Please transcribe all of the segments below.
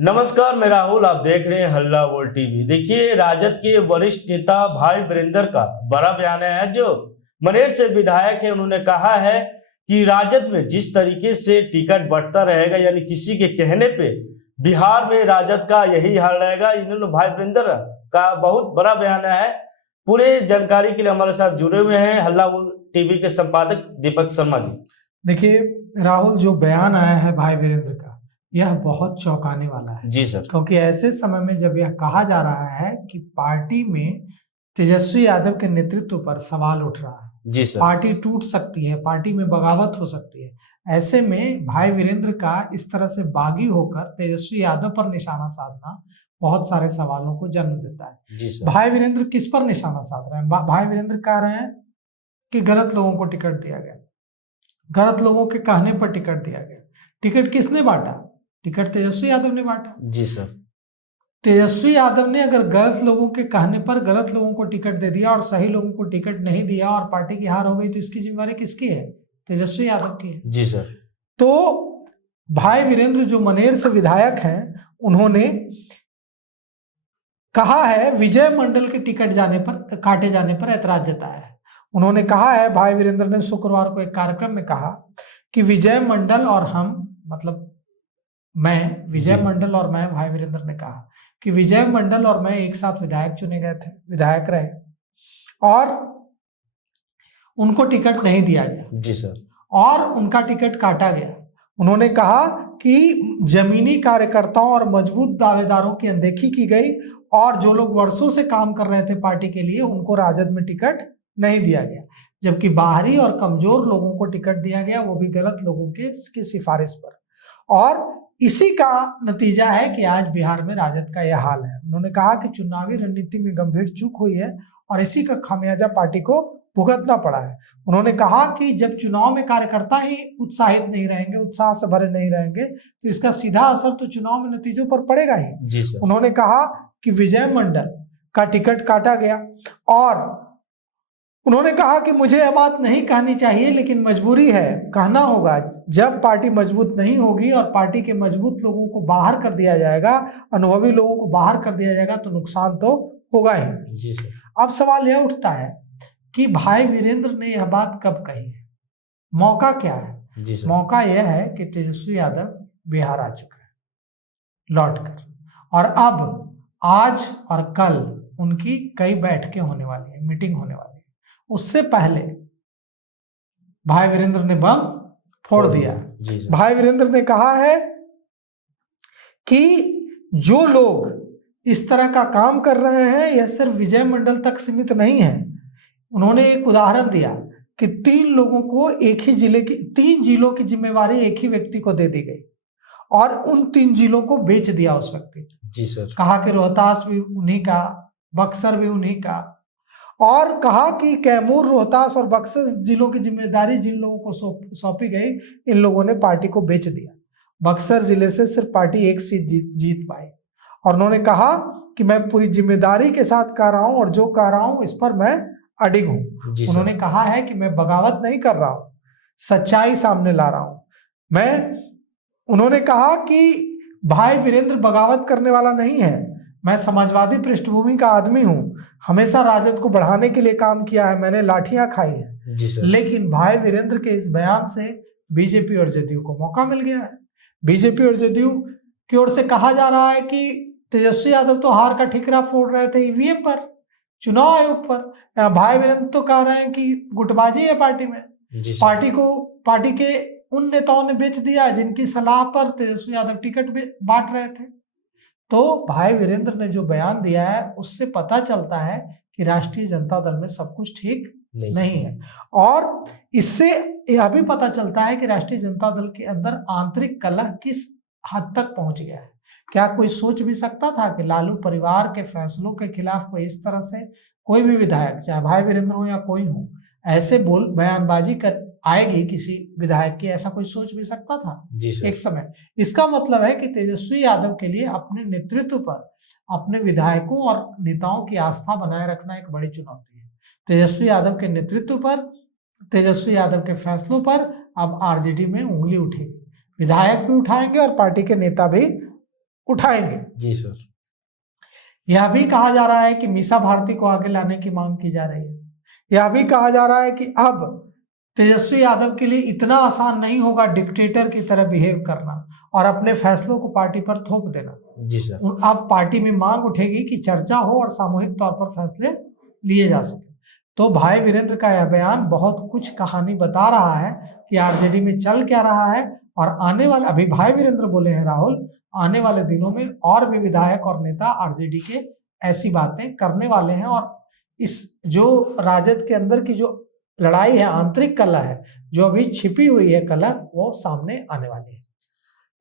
नमस्कार, मैं राहुल। आप देख रहे हैं हल्ला बोल टीवी। देखिए, राजद के वरिष्ठ नेता भाई वीरेंद्र का बड़ा बयान है। जो मनेर से विधायक है, उन्होंने कहा है कि राजद में जिस तरीके से टिकट बढ़ता रहेगा, यानी किसी के कहने पे बिहार में राजद का यही हाल रहेगा। इन्होंने भाई वीरेंद्र का बहुत बड़ा बयान है। पूरे जानकारी के लिए हमारे साथ जुड़े हुए हैं हल्ला बोल टीवी के संपादक दीपक शर्मा जी। देखिए राहुल, जो बयान आया है भाई वीरेंद्र का, यह बहुत चौंकाने वाला है। जी सर। क्योंकि ऐसे समय में जब यह कहा जा रहा है कि पार्टी में तेजस्वी यादव के नेतृत्व पर सवाल उठ रहा है, जी सर। पार्टी टूट सकती है, पार्टी में बगावत हो सकती है, ऐसे में भाई वीरेंद्र का इस तरह से बागी होकर तेजस्वी यादव पर निशाना साधना बहुत सारे सवालों को जन्म देता है। जी सर। भाई वीरेंद्र किस पर निशाना साध रहे हैं? भाई वीरेंद्र कह रहे हैं कि गलत लोगों को टिकट दिया गया, गलत लोगों के कहने पर टिकट दिया गया। टिकट किसने बांटा? टिकट तेजस्वी यादव ने बांटा। जी सर। तेजस्वी यादव ने अगर गलत लोगों के कहने पर गलत लोगों को टिकट दे दिया और सही लोगों को टिकट नहीं दिया और पार्टी की हार हो गई, तो इसकी जिम्मेवारी किसकी है? तेजस्वी यादव की है। जी सर। तो भाई वीरेंद्र जो मनेर से विधायक हैं, उन्होंने कहा है विजय मंडल के टिकट काटे जाने पर ऐतराज जताया है। उन्होंने कहा है, भाई वीरेंद्र ने शुक्रवार को एक कार्यक्रम में कहा कि विजय मंडल और हम, मतलब विजय मंडल और मैं, भाई वीरेंद्र ने कहा कि विजय मंडल और मैं एक साथ विधायक चुने गए थे, विधायक रहे और उनको टिकट नहीं दिया गया। जी सर। और उनका टिकट काटा गया। उन्होंने कहा कि जमीनी कार्यकर्ताओं और मजबूत दावेदारों की अनदेखी की गई और जो लोग वर्षों से काम कर रहे थे पार्टी के लिए, उनको राजद में टिकट नहीं दिया गया, जबकि बाहरी और कमजोर लोगों को टिकट दिया गया, वो भी गलत लोगों की सिफारिश पर। और इसी का नतीजा है कि आज बिहार में राजद का यह हाल है। उन्होंने कहा कि चुनावी रणनीति में गंभीर चूक हुई है और इसी का खामियाजा पार्टी को भुगतना पड़ा है। उन्होंने कहा कि जब चुनाव में कार्यकर्ता ही उत्साहित नहीं रहेंगे, उत्साह से भरे नहीं रहेंगे, तो इसका सीधा असर तो चुनाव में नतीजों पर पड़ेगा ही। जी सर। उन्होंने कहा कि विजय मंडल का टिकट काटा गया और उन्होंने कहा कि मुझे यह बात नहीं कहनी चाहिए, लेकिन मजबूरी है, कहना होगा। जब पार्टी मजबूत नहीं होगी और पार्टी के मजबूत लोगों को बाहर कर दिया जाएगा, अनुभवी लोगों को बाहर कर दिया जाएगा, तो नुकसान तो होगा ही। जी सर। अब सवाल यह उठता है कि भाई वीरेंद्र ने यह बात कब कही है? मौका क्या है? जी सर। मौका यह है कि तेजस्वी यादव बिहार आ चुके हैं लौटकर, और अब आज और कल उनकी कई बैठकें होने वाली है, मीटिंग होने वाली है। उससे पहले भाई वीरेंद्र ने बम फोड़ दिया। जी सर। भाई वीरेंद्र ने कहा है कि जो लोग इस तरह का काम कर रहे हैं, यह सिर्फ विजय मंडल तक सीमित नहीं है। उन्होंने एक उदाहरण दिया कि 3 लोगों को एक ही जिले की, 3 जिलों की जिम्मेवारी एक ही व्यक्ति को दे दी गई और उन 3 जिलों को बेच दिया उस व्यक्ति। जी सर। कहा कि रोहतास भी उन्हीं का, बक्सर भी उन्हीं का, और कहा कि कैमूर, रोहतास और बक्सर जिलों की जिम्मेदारी जिन लोगों को सौंपी गई, इन लोगों ने पार्टी को बेच दिया। बक्सर जिले से सिर्फ पार्टी एक सीट जीत पाई। और उन्होंने कहा कि मैं पूरी जिम्मेदारी के साथ कह रहा हूं और जो कह रहा हूं इस पर मैं अडिग हूं। उन्होंने कहा है कि मैं बगावत नहीं कर रहा हूं, सच्चाई सामने ला रहा हूं। उन्होंने कहा कि भाई वीरेंद्र बगावत करने वाला नहीं है, मैं समाजवादी पृष्ठभूमि का आदमी हूं, हमेशा राजद को बढ़ाने के लिए काम किया है, मैंने लाठियां खाई हैं। जी सर। लेकिन भाई वीरेंद्र के इस बयान से बीजेपी और जदयू को मौका मिल गया है। बीजेपी और जदयू की ओर से कहा जा रहा है कि तेजस्वी यादव तो हार का ठिकरा फोड़ रहे थे ईवीएम पर, चुनाव आयोग पर। भाई वीरेंद्र तो कह रहे हैं कि गुटबाजी है पार्टी में। पार्टी के उन नेताओं ने बेच दिया जिनकी सलाह पर तेजस्वी यादव टिकट बांट रहे थे। तो भाई वीरेंद्र ने जो बयान दिया है, उससे पता चलता है कि राष्ट्रीय जनता दल में सब कुछ ठीक नहीं है। और इससे यह भी पता चलता है कि राष्ट्रीय जनता दल के अंदर आंतरिक कलह किस हद तक पहुंच गया है। क्या कोई सोच भी सकता था कि लालू परिवार के फैसलों के खिलाफ कोई इस तरह से कोई भी विधायक, चाहे भाई वीरेंद्र हो या कोई हो, ऐसे बयानबाजी कर आएगी किसी विधायक की? ऐसा कोई सोच भी सकता था एक समय? इसका मतलब है कि तेजस्वी यादव के लिए अपने नेतृत्व पर, अपने विधायकों और नेताओं की आस्था बनाए रखना एक बड़ी चुनौती है। तेजस्वी यादव के नेतृत्व पर, तेजस्वी यादव के फैसलों पर अब आरजेडी में उंगली उठेगी, विधायक भी उठाएंगे और पार्टी के नेता भी उठाएंगे। जी सर। यह भी कहा जा रहा है कि मीसा भारती को आगे लाने की मांग की जा रही है। यह भी कहा जा रहा है कि अब तेजस्वी यादव के लिए इतना आसान नहीं होगा डिक्टेटर की तरह बिहेव करना और अपने फैसलों को पार्टी पर थोप देना। जी सर। अब पार्टी में मांग उठेगी कि चर्चा हो और सामूहिक तौर पर फैसले लिए जा सके। तो भाई वीरेंद्र का यह बयान बहुत कुछ कहानी बता रहा है कि आरजेडी में चल क्या रहा है, और आने वाले, अभी भाई वीरेंद्र बोले हैं राहुल, आने वाले दिनों में और भी विधायक और नेता आरजेडी के ऐसी बातें करने वाले हैं, और इस जो राजद के अंदर की जो लड़ाई है, आंतरिक कलह है, जो अभी छिपी हुई है कलह, वो सामने आने वाली है।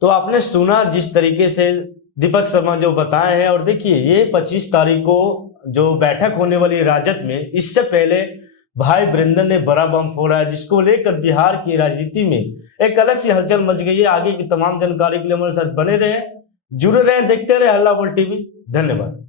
तो आपने सुना जिस तरीके से दीपक शर्मा जो बताए हैं, और देखिए ये 25 तारीख को जो बैठक होने वाली राजद में, इससे पहले भाई वीरेंद्र ने बड़ा बम फोड़ा है, जिसको लेकर बिहार की राजनीति में एक अलग सी हलचल मच गई है। आगे की तमाम जानकारी के लिए हमारे साथ बने रहे, जुड़े रहे, देखते रहे हल्ला बोल टीवी। धन्यवाद।